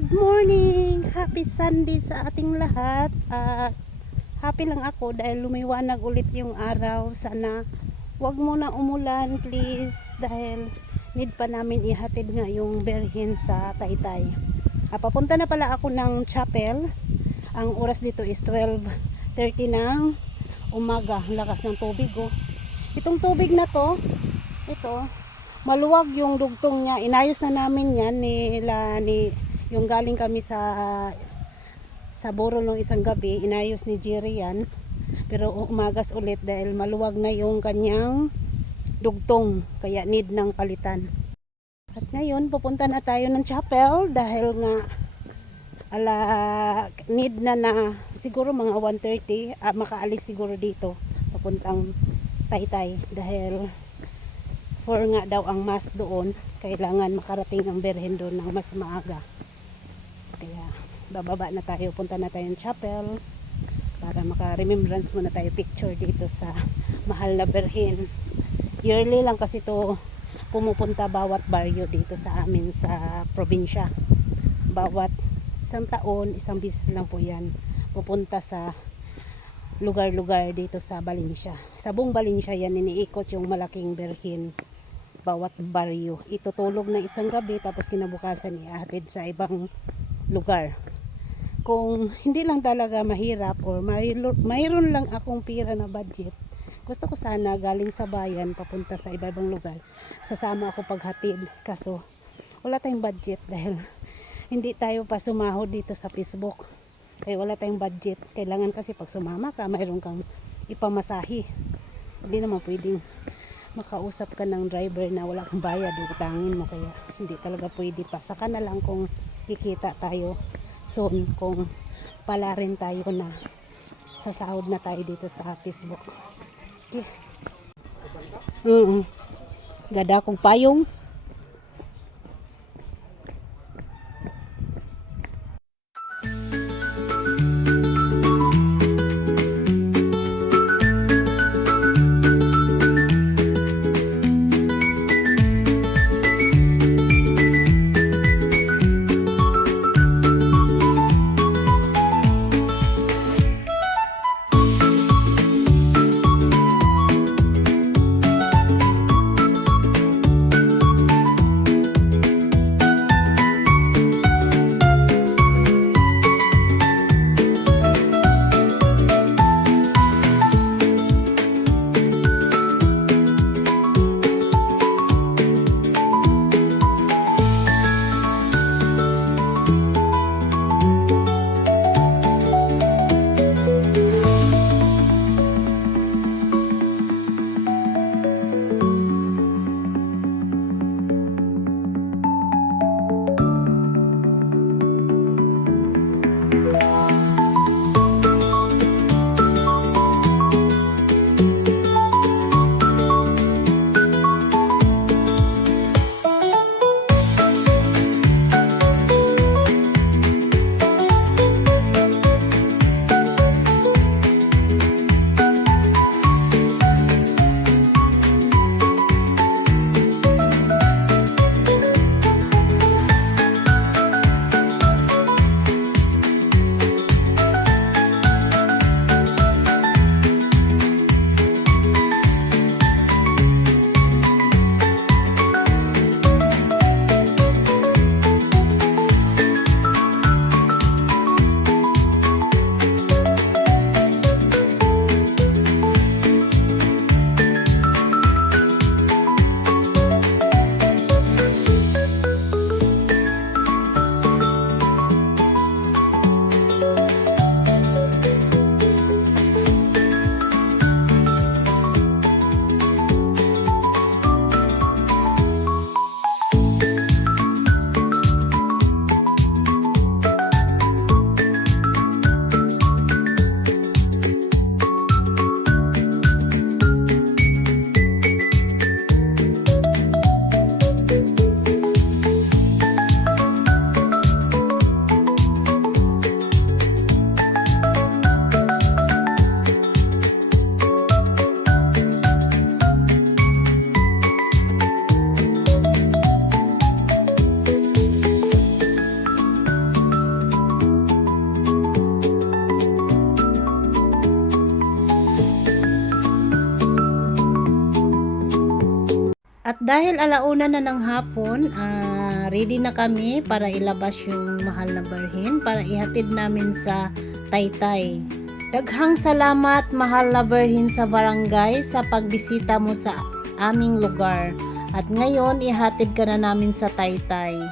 Good morning! Happy Sunday sa ating lahat. At happy lang ako dahil lumiwanag ulit yung araw. Sana wag muna umulan please dahil need pa namin ihatid nga yung berhin sa Taytay. Papunta na pala ako ng chapel. Ang oras dito is 12:30 ng umaga. Ang lakas ng tubig oh. Itong tubig na to, ito, maluwag yung dugtong niya. Inayos na namin yan yung galing kami sa Borol nung isang gabi. Inayos ni Jerry yan. Pero umagas ulit dahil maluwag na yung kanyang dugtong. Kaya need ng palitan. At ngayon, pupunta na tayo ng chapel dahil nga need na siguro mga 1:30 makaalis siguro dito papuntang Taytay dahil 4 nga daw ang mass doon. Kailangan makarating ang berhen doon ng mas maaga. Kaya bababa na tayo, punta na tayo ng chapel para maka-remembrance muna tayo picture dito sa mahal na berhen. Yearly lang kasi to pumupunta bawat baryo dito sa amin sa probinsya. Bawat isang taon, isang bisis lang po yan pupunta sa lugar-lugar dito sa Valencia. Sa buong Valencia yan iniikot yung malaking berhin bawat baryo. Itutulog na isang gabi tapos kinabukasan ihatid sa ibang lugar. Kung hindi lang talaga mahirap or mayroon lang akong pira na budget, gusto ko sana galing sa bayan papunta sa iba-ibang lugar. Sasama ako paghatid. Kaso wala tayong budget dahil hindi tayo pa sumahod dito sa Facebook. Kaya wala tayong budget. Kailangan kasi pag sumama ka, mayroon kang ipamasahi. Hindi naman pwedeng makausap ka ng driver na wala kang bayad, utangin mo. Kaya hindi talaga pwede pa. Saka na lang kung kikita tayo soon, kung pala rin tayo na sasahod na tayo dito sa Facebook. Okay. Gada kong payong. At dahil alauna na ng hapon, ready na kami para ilabas yung mahal na birhen para ihatid namin sa Taytay. Daghang salamat mahal na birhen sa barangay sa pagbisita mo sa aming lugar. At ngayon ihatid ka na namin sa Taytay.